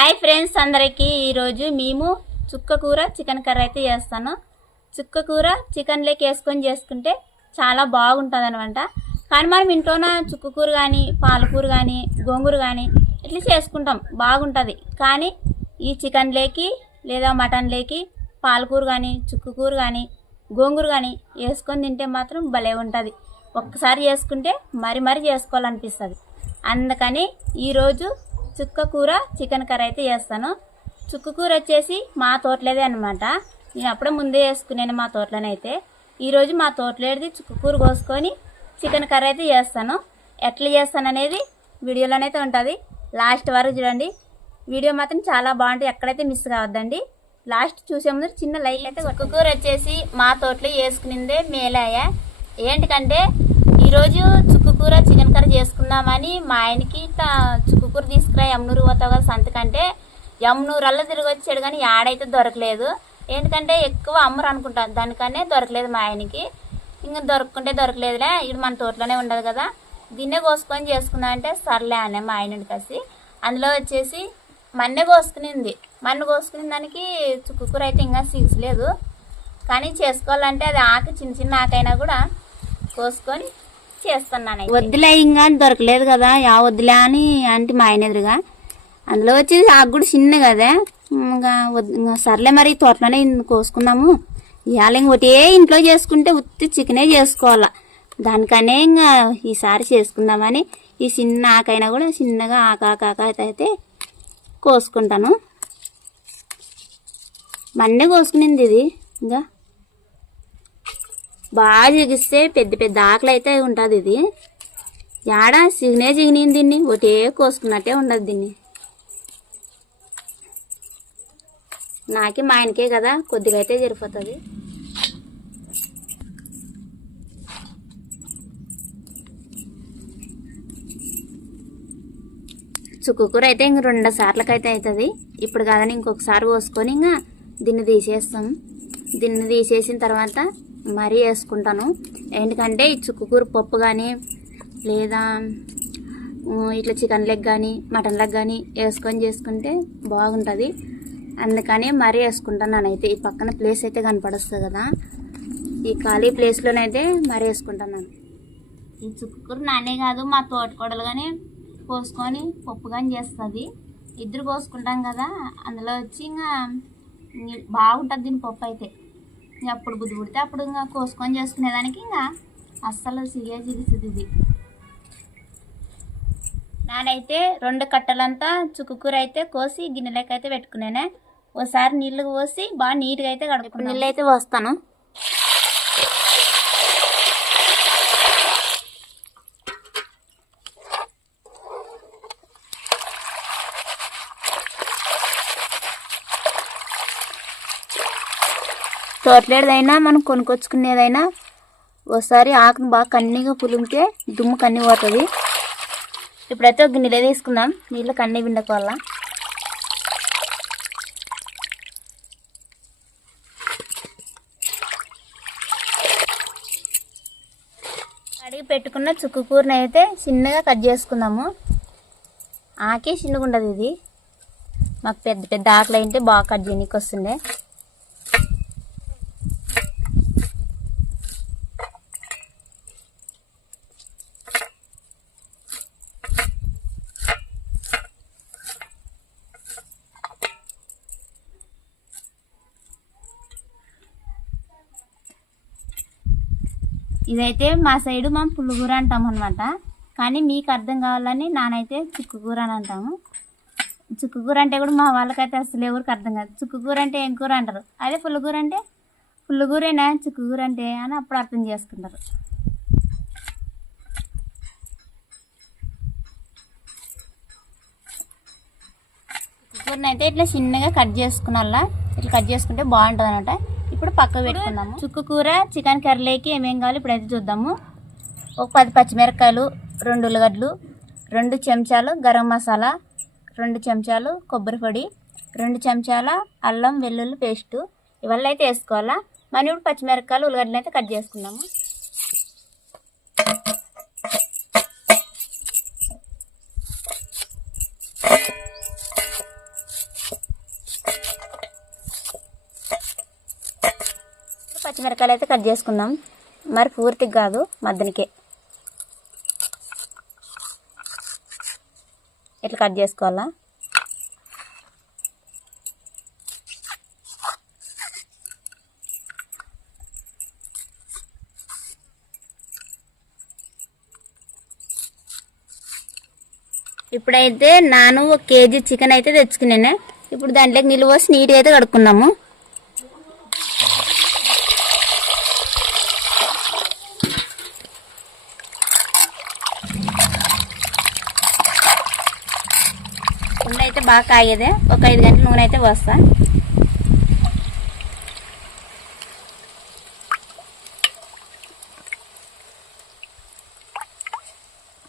Hi friends అందరికీ. ఈరోజు మేము చుక్క కూర చికెన్ కర్రీ అయితే చేస్తాను. చుక్క కూర చికెన్లోకి వేసుకొని చేసుకుంటే చాలా బాగుంటుంది అనమాట కానీ మనం ఇంట్లోన చుక్క కూర కానీ పాలకూర కానీ గోంగూర కానీ ఇట్లా చేసుకుంటాం. బాగుంటుంది. కానీ ఈ చికెన్లోకి లేదా మటన్లోకి పాలకూర కానీ చుక్క కూర కానీ గోంగూర కానీ వేసుకొని తింటే మాత్రం భలే ఉంటుంది. ఒక్కసారి చేసుకుంటే మరి మరి చేసుకోవాలనిపిస్తుంది. అందుకని ఈరోజు చుక్క కూర చికెన్ కర్రీ అయితే చేస్తాను. చుక్క కూర వచ్చేసి మా తోటలేదే అనమాట నేను అప్పుడే ముందే వేసుకునేను మా తోటలోనైతే. ఈరోజు మా తోటలేడిది చుక్క కూర కోసుకొని చికెన్ కర్రీ అయితే చేస్తాను. ఎట్లా చేస్తాను అనేది వీడియోలోనైతే ఉంటుంది. లాస్ట్ వరకు చూడండి. వీడియో మాత్రం చాలా బాగుంటుంది ఎక్కడైతే మిస్ కావద్దండి. లాస్ట్ చూసే ముందు చిన్న లైక్ అయితే చుక్క కూర వచ్చేసి మా తోటలో వేసుకునిందే మేలాయ. ఏంటికంటే ఈరోజు చుక్కుకూర చికెన్ కర్రీ చేసుకుందామని మా ఆయనకి ఇట్లా చుక్కుకూర తీసుకురా యమునూరు పోతావు కదా సంతకంటే యమునూరల్లో తిరిగి వచ్చాడు కానీ ఆడైతే దొరకలేదు. ఎందుకంటే ఎక్కువ అమ్మరు అనుకుంటాను దానికనే దొరకలేదు మా ఆయనకి. ఇంకా దొరకకుంటే దొరకలేదులే ఇది మన తోటలోనే ఉండదు కదా. దీన్నే కోసుకొని చేసుకుందాం అంటే సర్లే అనే మా ఆయన కలిసి. అందులో వచ్చేసి మన్నే కోసుకునింది. మన్ను కోసుకునే దానికి చుక్కుకూర అయితే ఇంకా సీసలేదు కానీ చేసుకోవాలంటే అది ఆకు చిన్న చిన్న ఆకైనా కూడా కోసుకొని చేస్తున్నాను వద్దులే ఇంకా దొరకలేదు కదా యా వద్దులే అని అంటే మా ఆయన ఎదురుగా. అందులో వచ్చేది ఆకు కూడా చిన్న కదా. ఇంకా వద్దు- ఇంకా సర్లే మరి తోటలోనే కోసుకున్నాము కోసుకుందాము. ఇవాళ ఇంక ఒకటే ఇంట్లో చేసుకుంటే ఉత్తి చికెనే చేసుకోవాలా. దానికనే ఇంకా ఈసారి చేసుకుందామని ఈ చిన్న ఆకైనా కూడా చిన్నగా ఆక అయితే కోసుకుంటాను. మన్నే కోసుకునింది ఇది ఇంకా బాగా చిగిస్తే పెద్ద పెద్ద ఆకలి అయితే ఉంటుంది ఇది. యాడ సిగ్నే చిగినింది దీన్ని. ఒకటే కోసుకున్నట్టే ఉండదు దీన్ని. నాకే మా ఆయనకే కదా కొద్దిగా అయితే సరిపోతుంది. చుక్కుకూర అయితే ఇంక రెండు సార్లకైతే అవుతుంది ఇప్పుడు కాదని ఇంకొకసారి కోసుకొని ఇంకా దీన్ని తీసేస్తాం. దీన్ని తీసేసిన తర్వాత మరీ వేసుకుంటాను. ఎందుకంటే ఈ చుక్కుకూర పప్పు కానీ లేదా ఇట్లా చికెన్ లెగ్ కానీ మటన్ లెగ్ కానీ వేసుకొని చేసుకుంటే బాగుంటుంది. అందుకని మరీ వేసుకుంటాను నేనైతే. ఈ పక్కన ప్లేస్ అయితే కనపడుస్తుంది కదా. ఈ ఖాళీ ప్లేస్లోనైతే మరీ వేసుకుంటాను ఈ చుక్కుకూర నానే కాదు మా తోటకూడలు కానీ కోసుకొని పప్పు కానీ చేస్తుంది. ఇద్దరు కోసుకుంటాం కదా అందులో వచ్చి ఇంకా బాగుంటుంది దీని పప్పు అయితే. అప్పుడు బుద్ధి పుడితే అప్పుడు ఇంకా కోసుకొని చేసుకునేదానికి ఇంకా అస్సలు సిగే చిగుస్తుంది ఇది. నానైతే రెండు కట్టలంతా చుక్కుకూర అయితే కోసి గిన్నెలోకి అయితే పెట్టుకున్నానే. ఓసారి నీళ్ళు పోసి బాగా నీట్గా అయితే కడుపు నీళ్ళు అయితే పోస్తాను. తోటలేదైనా మనం కొనుక్కొచ్చుకునేదైనా ఒకసారి ఆకును బాగా కన్నీగా పులిమితే దుమ్ము కన్నీ పోతుంది. ఇప్పుడైతే ఒక గిన్నెలో తీసుకుందాం. నీళ్ళు కన్నీ పిండుకోవాలా? కడిగి పెట్టుకున్న చుక్కు కూరని అయితే చిన్నగా కట్ చేసుకుందాము. ఆకే చిన్నగా ఉండదు ఇది. మాకు పెద్ద పెద్ద ఆకులు అయితే బాగా కట్ చేయనీకి వస్తుండే ఇదైతే మా సైడు మనం పుల్లగూర అంటాం అనమాట కానీ మీకు అర్థం కావాలని నానైతే చిక్కుకూర అని అంటాము. చిక్కుకూర అంటే కూడా మా వాళ్ళకైతే అసలు ఎవరికి అర్థం కాదు. చిక్కుకూర అంటే ఏం కూర అంటారు? అదే పుల్లగూర అంటే? పుల్లగూరేనా చిక్కుకూర అంటే అని అప్పుడు అర్థం చేసుకుంటారు. చుక్కకూరని అయితే ఇట్లా చిన్నగా కట్ చేసుకున్నలా ఇట్లా కట్ చేసుకుంటే బాగుంటుంది అనమాట ఇప్పుడు పక్క పెట్టుకుందాము. చుక్కు కూర చికెన్ కర్రీలోకి ఏమేం కావాలి ఇప్పుడైతే చూద్దాము. ఒక పది పచ్చిమిరపకాయలు రెండు ఉల్లగడ్డలు రెండు చెంచాలు గరం మసాలా రెండు చెంచాలు కొబ్బరి పొడి రెండు చెంచాల అల్లం వెల్లుల్లి పేస్టు. ఇవన్నీ అయితే వేసుకోవాలా? మనం ఇప్పుడు పచ్చిమిరపకాయలు ఉల్లగడ్డలు అయితే కట్ చేసుకుందాము. పచ్చిమిరకాయలు అయితే కట్ చేసుకుందాం. మరి పూర్తిగా కాదు మద్దనికే ఇట్లా కట్ చేసుకోవాలా? ఇప్పుడైతే నాను ఒక కేజీ చికెన్ అయితే తెచ్చుకున్నాను. ఇప్పుడు దాంట్లోకి నిలువ పోసి నీట్గా అయితే కడుక్కున్నాము నూనె అయితే బాగా కాగేదే. ఒక ఐదు గంటల నూనె అయితే పోస్తా.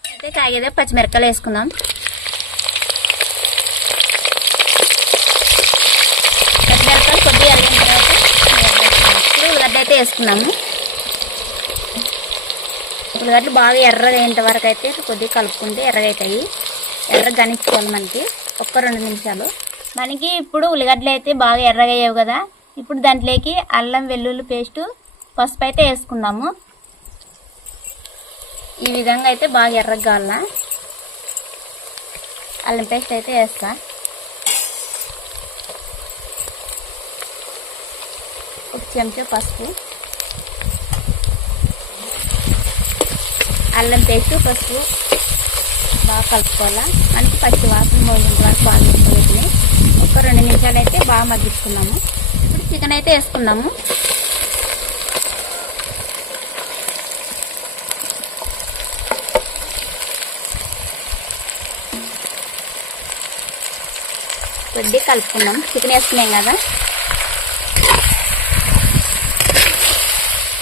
అయితే కాగేదే పచ్చిమిరపకాయలు వేసుకుందాం. పచ్చిమిరపకాయలు కొద్దిగా ఎరిగిన తర్వాత ఉల్లిగడ్డ ఉల్లగడ్డ అయితే వేసుకున్నాము. ఉల్లగడ్డలు బాగా ఎర్రగా అయ్యేంత వరకు అయితే కొద్దిగా కలుపుకుంటే ఎర్రగా అవుతాయి ఎర్రగా గణించుకోవాలి మనకి. ఒక్క రెండు నిమిషాలు. మనకి ఇప్పుడు ఉల్లిగడ్డలు అయితే బాగా ఎర్రగయ్యావు కదా. ఇప్పుడు దాంట్లోకి అల్లం వెల్లుల్లి పేస్టు పసుపు అయితే వేసుకుందాము. ఈ విధంగా అయితే బాగా ఎర్రగా అల్లం పేస్ట్ అయితే వేస్తా. ఒక చెంచా పసుపు. అల్లం పేస్ట్ పసుపు. బాగా కలుపుకోవాలా? మనకి పచ్చి వాసన పోయినంత వరకు బాగా ఒక రెండు నిమిషాలు అయితే బాగా మగ్గించుకున్నాము. ఇప్పుడు చికెన్ అయితే వేసుకున్నాము. కొద్ది కలుపుకున్నాం. చికెన్ వేసుకున్నాం కదా.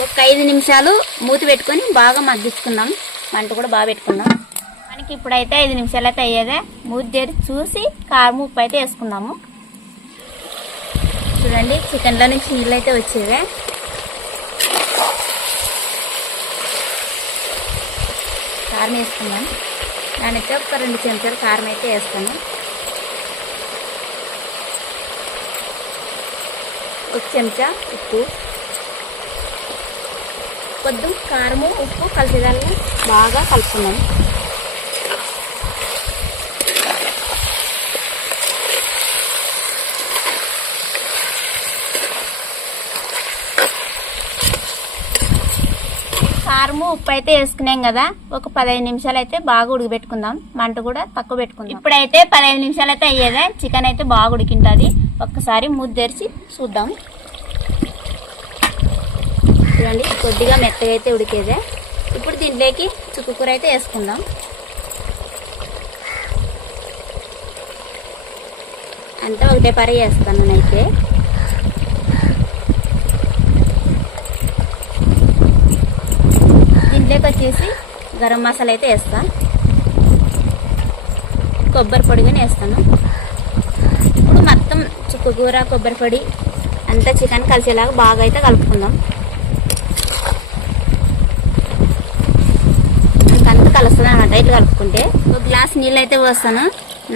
ఒక ఐదు నిమిషాలు మూతి పెట్టుకొని బాగా మగ్గించుకున్నాం. మంట కూడా బాగా పెట్టుకున్నాం. మనకి ఇప్పుడైతే ఐదు నిమిషాలు అయితే అయ్యేదే. మూతి చూసి కారం ఉప్పు అయితే వేసుకుందాము. చూడండి చికెన్లో నుంచి నీళ్ళు అయితే వచ్చేదే కారం వేసుకుందాం. దానైతే ఒక రెండు చెంచాలు కారం అయితే వేస్తాను. ఒక చెంచా ఉప్పు. కొద్దిగా కారము ఉప్పు కలిసేదాన్ని బాగా కలుపుకున్నాను కారము ఉప్పు అయితే వేసుకున్నాం కదా ఒక పదహైదు నిమిషాలు అయితే బాగా ఉడికిపెట్టుకుందాం. మంట కూడా తక్కువ పెట్టుకుందాం. ఇప్పుడైతే పదహైదు నిమిషాలు అయితే అయ్యేదే చికెన్ అయితే బాగా ఉడికింటుంది. ఒక్కసారి మూత చూద్దాం. చూడండి కొద్దిగా మెత్తగా అయితే ఉడికేదే. ఇప్పుడు దీంట్లోకి చుక్కుకూర అయితే వేసుకుందాం. అంతా ఒకటే పరి వేస్తాను నేనైతే దీంట్లోకి వచ్చేసి గరం మసాలా అయితే వేస్తాను. కొబ్బరి పొడి కానీ వేస్తాను. ఇప్పుడు మొత్తం చుక్కకూర కొబ్బరి పొడి అంతా చికెన్ కలిసేలాగా బాగా అయితే కలుపుకుందాం. అంత కలుస్తుంది అనమాట ఇట్లా కలుపుకుంటే. ఒక గ్లాస్ నీళ్ళు అయితే పోస్తాను.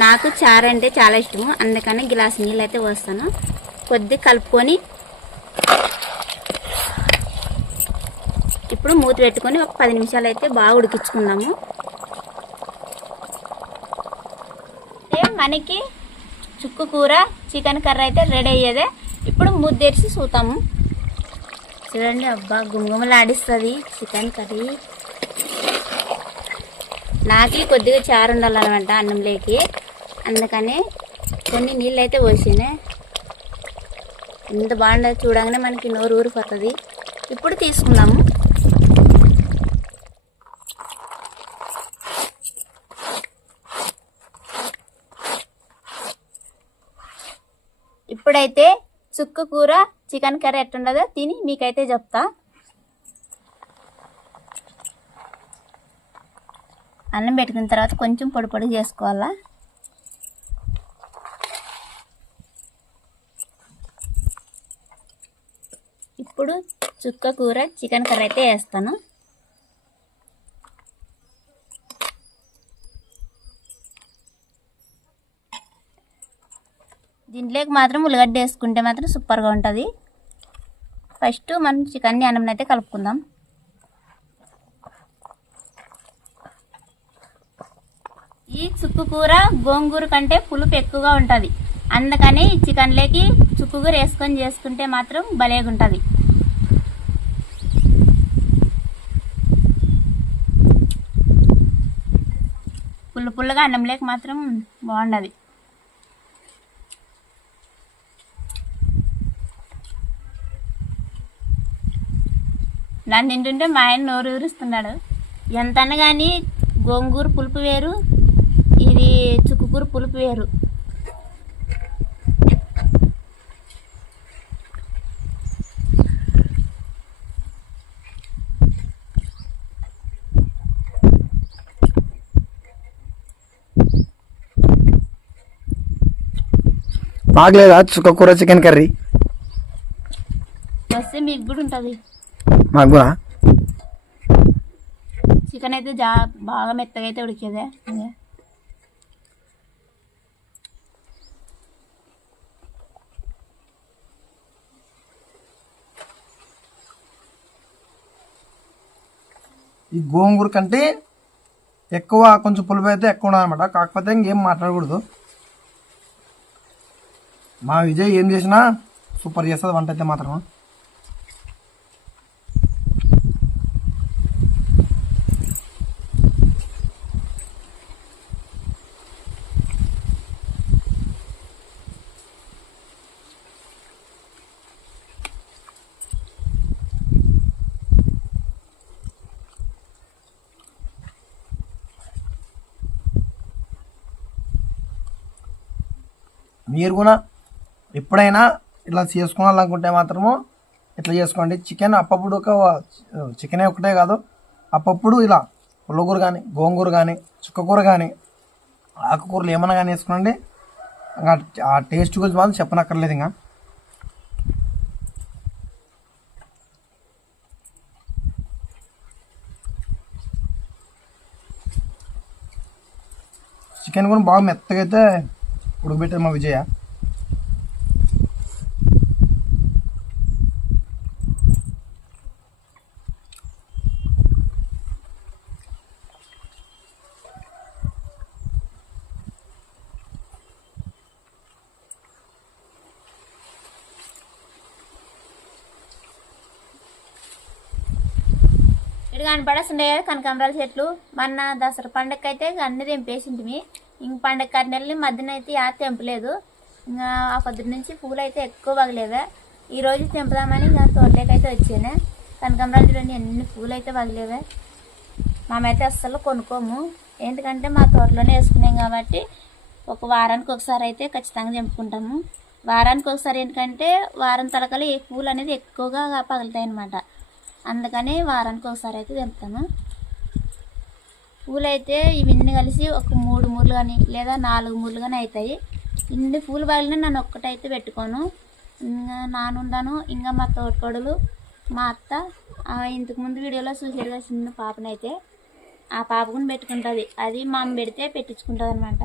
నాకు చారు అంటే చాలా ఇష్టము. అందుకని గ్లాస్ నీళ్ళు అయితే పోస్తాను. కొద్ది కలుపుకొని ఇప్పుడు మూత పెట్టుకొని ఒక పది నిమిషాలు అయితే బాగా ఉడికించుకుందాము. మనకి చుక్కు కూర చికెన్ కర్రీ అయితే రెడీ అయ్యేదే. ఇప్పుడు మూత తెరిచి చూతాము చూడండి అబ్బా గుమగుమలు చికెన్ కర్రీ. నాకు కొద్దిగా చారు ఉండాలన్నమాట అన్నంలోకి. అందుకని కొన్ని నీళ్ళు అయితే పోసినే. ఎంత బాగుండదు చూడగానే మనకి నోరు ఊరిపోతుంది. ఇప్పుడు తీసుకుందాము. ఇప్పుడైతే చుక్క కూర చికెన్ కర్రీ ఎట్టుండదో తిని మీకైతే చెప్తా. అన్నం పెట్టుకున్న తర్వాత కొంచెం పొడి పొడి చేసుకోవాలా? ఇప్పుడు చుక్క కూర చికెన్ కర్రీ అయితే వేస్తాను. దీంట్లోకి మాత్రం ఉల్లిగడ్డ వేసుకుంటే మాత్రం సూపర్గా ఉంటుంది. ఫస్ట్ మనం చికెన్ని అన్నం అయితే కలుపుకుందాం. ఈ చుక్కు కూర గోంగూర కంటే పులుపు ఎక్కువగా ఉంటుంది. అందుకని చికెన్లోకి చుక్కు కూర వేసుకొని చేసుకుంటే మాత్రం భలేగా ఉంటుంది. పుల్ల పుల్లగా అన్నంలోకి మాత్రం బాగుండదు. నన్ను తింటుంటే మా ఆయన నోరు ఊరుస్తున్నాడు. ఎంత కానీ గోంగూర పులుపు వేరు ఇది చుక్కుకూర పులుపు వేరు. మాకు లేదా చుక్క కూర చికెన్ కర్రీ? వస్తే మీకు కూడా ఉంటుంది. మాకు కూడా. చికెన్ అయితే జా బాగా మెత్తగా అయితే ఉడికేదే. అదే. ఈ గోంగూర కంటే ఎక్కువ కొంచెం పులుపు అయితే ఎక్కువ ఉన్నదన్నమాట కాకపోతే ఇంకేం మాట్లాడకూడదు. మా విజయ్ ఏం చేసినా సూపర్ చేస్తుంది వంట అయితే మాత్రం. మీరు కూడా ఎప్పుడైనా ఇట్లా చేసుకోవాలనుకుంటే మాత్రము ఇట్లా చేసుకోండి. చికెన్ అప్పప్పుడు ఒక చికెనే ఒకటే కాదు. అప్పప్పుడు ఇలా పుల్లగూర కానీ గోంగూర కానీ చుక్కకూర కానీ ఆకుకూరలు ఏమైనా కానీ వేసుకోండి. ఇంకా ఆ టేస్ట్ గురించి మాత్రం చెప్పనక్కర్లేదు ఇంకా. చికెన్ కూడా బాగా మెత్తగా అయితే ఉడకబెట్టారు విజయ. ఇటు కనపడేస్తుండే కదా కనకాంబరాల చెట్లు మొన్న దసరా పండగకి అయితే అన్ని తెంపేసింటిమి. ఇంక పండగ కర్నెల్ని మధ్యన అయితే యా తెంపలేదు. ఇంకా ఆ పొద్దు నుంచి పూలు అయితే ఎక్కువ పగలేవే ఈ రోజు తెంపుదామని ఇంకా తోటలోకైతే వచ్చాను. కనకంబరాజు రెండు ఎన్ని పూలు అయితే పగలేవే మేమైతే అస్సలు కొనుక్కోము. ఎందుకంటే మా తోటలోనే వేసుకున్నాం కాబట్టి ఒక వారానికి ఒకసారి అయితే ఖచ్చితంగా తెంపుకుంటాము. వారానికి ఒకసారి ఏంటంటే వారం తలకలు ఈ పూలు అనేది ఎక్కువగా పగులుతాయి అన్నమాట అందుకని వారానికి ఒకసారి అయితే తెంపుతాము. పూలు అయితే ఇవన్నీ కలిసి ఒక మూడు మూరలు కానీ లేదా నాలుగు మూరలు కానీ అవుతాయి ఇన్ని పూలు పగిలిన నన్ను ఒక్కటైతే పెట్టుకోను. ఇంకా నానుండాను. ఇంకా మా తోటకోడలు మా అత్త ఇంతకుముందు వీడియోలో చూసారు కదా చిన్న పాపనైతే ఆ పాప కూడా పెట్టుకుంటుంది. అది మా అమ్మ పెడితే పెట్టించుకుంటుంది అనమాట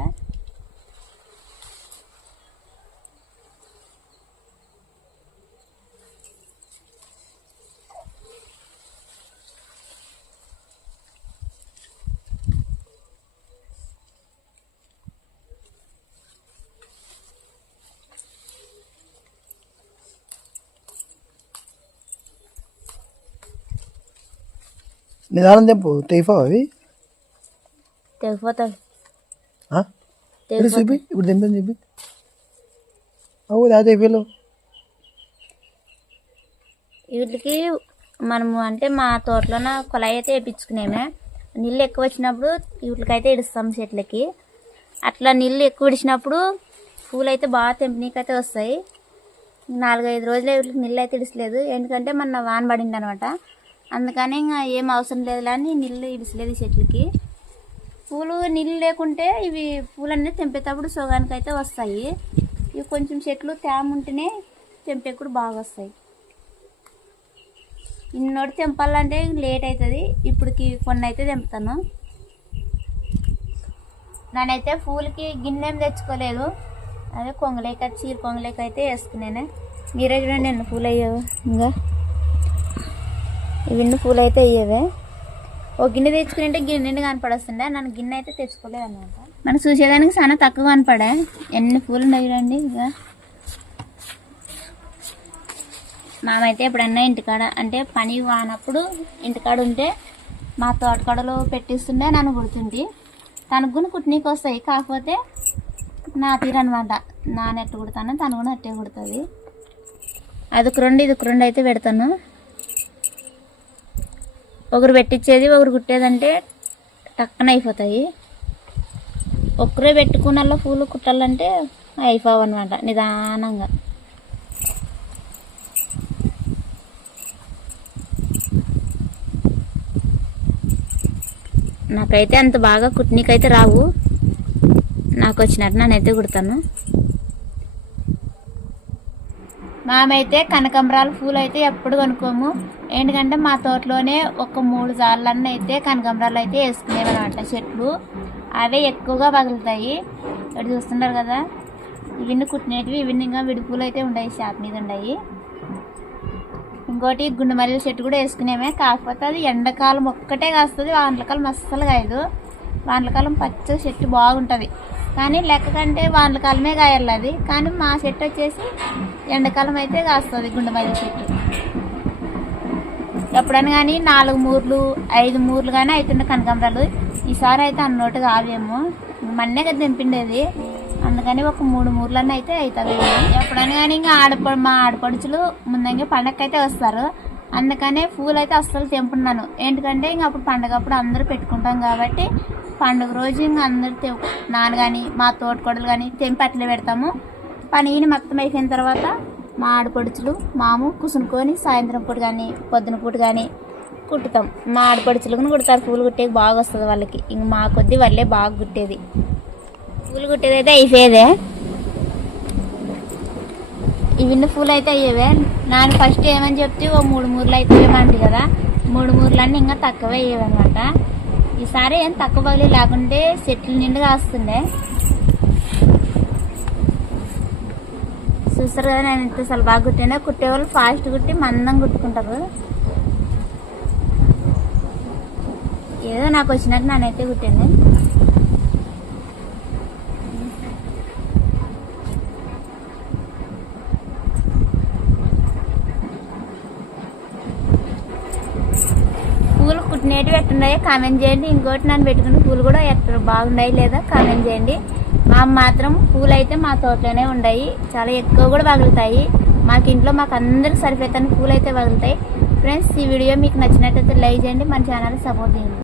నిదానం తెంపు తెగిపోవు అవి? ఇప్పుడు చూపి ఇప్పుడు తెంపని చూపి అవు అదే తెగిపోయావు వీటికి మనము అంటే మా తోటలోన కుళాయి అయితే వేయించుకునేమే నీళ్ళు ఎక్కువ వచ్చినప్పుడు వీటికైతే ఇడుస్తాం చెట్లకి అట్లా నీళ్ళు ఎక్కువ ఇడిచినప్పుడు పూలు అయితే బాగా తెంపనీకైతే వస్తాయి నాలుగైదు రోజులు వీటికి నీళ్ళు అయితే ఇడిచలేదు ఎందుకంటే మొన్న వాన పడింది అనమాట అందుకని ఇంకా ఏం అవసరం లేదు అని నీళ్ళు ఇడిచలేదు చెట్లకి. పూలు నీళ్ళు లేకుంటే ఇవి పూలన్నీ తెంపేటప్పుడు సోగానికి అయితే వస్తాయి. ఇవి కొంచెం చెట్లు తేమ ఉంటేనే తెంపేకుడు బాగా వస్తాయి. ఇన్నోటి తెంపాలంటే లేట్ అవుతుంది ఇప్పటికి కొన్ని అయితే తెంపుతాను. నేనైతే పూలకి గిన్నెం తెచ్చుకోలేదు. అదే కొంగలేక చీర కొంగలేక అయితే వేసుకున్నాను. మీరే చూడండి ఎన్ని పూలు అయ్యావు ఇంకా ఇవిండి పూలు అయితే అయ్యేవే ఓ గిన్నె తెచ్చుకుంటే గిన్నె నిండు కనపడొస్తుండే నన్ను గిన్నె అయితే తెచ్చుకోలేదు అనమాట మనం చూసేదానికి చాలా తక్కువ కనపడే. ఎన్ని పూలు ఉన్నాయి రండి ఇక. మామైతే ఎప్పుడన్నా ఇంటికాడ అంటే పని వానప్పుడు ఇంటికాడ ఉంటే మా తోటకాడలో పెట్టిస్తుండే నన్ను కుడుతుంటే. తనకు కూడా కుట్నీకి వస్తాయి కాకపోతే నా తీరు అనమాట నా కుడతాను తను కూడా అట్టే కుడుతుంది. అది ఒక రెండు ఇది ఒక రెండు అయితే పెడతాను. ఒకరు పెట్టించేది ఒకరు కుట్టేదంటే టక్కన అయిపోతాయి. ఒక్కరే పెట్టుకున్నలో పూలు కుట్టాలంటే అయిపోవు అనమాట నిదానంగా. నాకైతే అంత బాగా కుట్నీకైతే రావు. నాకు వచ్చినట్టు నేనైతే కుడతాను. మామైతే కనకంబరాల పూలు అయితే ఎప్పుడు కొనుక్కోము. ఎందుకంటే మా తోటలోనే ఒక మూడు సార్లన్న అయితే కనకంబరాలు అయితే వేసుకునేవన్నమాట చెట్లు. అవే ఎక్కువగా పగులుతాయి. ఇక్కడ చూస్తున్నారు కదా ఇవన్నీ కుట్టినవి ఇవన్నీ ఇంకా విడిపూలు అయితే ఉన్నాయి షాప్ మీద ఉన్నాయి ఇంకోటి గుండెమల్లి చెట్టు కూడా వేసుకునేమే. కాకపోతే అది ఎండాకాలం ఒక్కటే కాస్తుంది వానకాలం అస్సలు కాయదు. వానలకాలం పచ్చ చెట్టు బాగుంటుంది. కానీ లెక్క కంటే వానలకాలమే కాయాలి అది. కానీ మా చెట్టు వచ్చేసి ఎండాకాలం అయితే కాస్తుంది గుండెమల్లి చెట్టు. ఎప్పుడైనా కానీ నాలుగు మూర్లు ఐదు మూర్లు కానీ అవుతుండే కనకాంబరాలు. ఈసారి అయితే అన్నోటి కావేమో. మన్నే కదా తెంపిండేది. అందుకని ఒక మూడు మూర్లన్నీ అయితే అవుతుంది ఎప్పుడైనా కానీ ఇంకా ఆడప మా ఆడపడుచులు ముందంగా పండగకైతే అయితే వస్తారు. అందుకనే పూలు అయితే అస్సలు తెంపున్నాను ఎందుకంటే ఇంక అప్పుడు పండగప్పుడు అందరూ పెట్టుకుంటాం కాబట్టి పండుగ రోజు ఇంకా అందరు నాన్న కానీ మా తోటకోడలు కానీ తెంపి అట్లే పెడతాము. పనిని మొత్తం అయిపోయిన తర్వాత మా ఆడపడుచులు మాము కుసునుకొని సాయంత్రం పూట కానీ పొద్దున పూట కానీ కుట్టుతాం. మా ఆడపడుచులు కుడతారు. పూలు కుట్టేకి బాగా వస్తుంది వాళ్ళకి. ఇంక మా కొద్ది వాళ్ళే బాగా కుట్టేది. పూలు కుట్టేది అయితే అయిపోయేదే. ఇవిన్న పూలు అయితే అయ్యేవే. నాన్న ఫస్ట్ ఏమని చెప్తే ఓ మూడు మూరలు అయితే ఇవ్వమంది కదా? మూడు మూరలన్నీ ఇంకా తక్కువే అయ్యేవన్నమాట. ఈసారి ఏం తక్కువ పగిలి లేకుంటే చెట్లు నిండుగా వస్తుండే. చూస్తారు కదా నేను ఇంత అసలు బాగా కుట్టినా కుట్టేవాళ్ళు ఫాస్ట్ కుట్టి మందం కుట్టుకుంటారు. ఏదో నాకు వచ్చినట్టు నానైతే కుట్టాను పూలు పెట్టున్నాయో? కామెంట్ చేయండి. ఇంకోటి నన్ను పెట్టుకున్న పూలు కూడా ఎక్కడ బాగున్నాయి లేదా కామెంట్ చేయండి. మా మాత్రం పూలు అయితే మా తోటలోనే ఉన్నాయి చాలా ఎక్కువ కూడా పగులుతాయి. మాకు ఇంట్లో మాకు అందరికి సరిపోతాను పూలు అయితే పగులుతాయి. ఫ్రెండ్స్ ఈ వీడియో మీకు నచ్చినట్టయితే లైక్ చేయండి. మన ఛానల్ సపోర్ట్ చేయండి.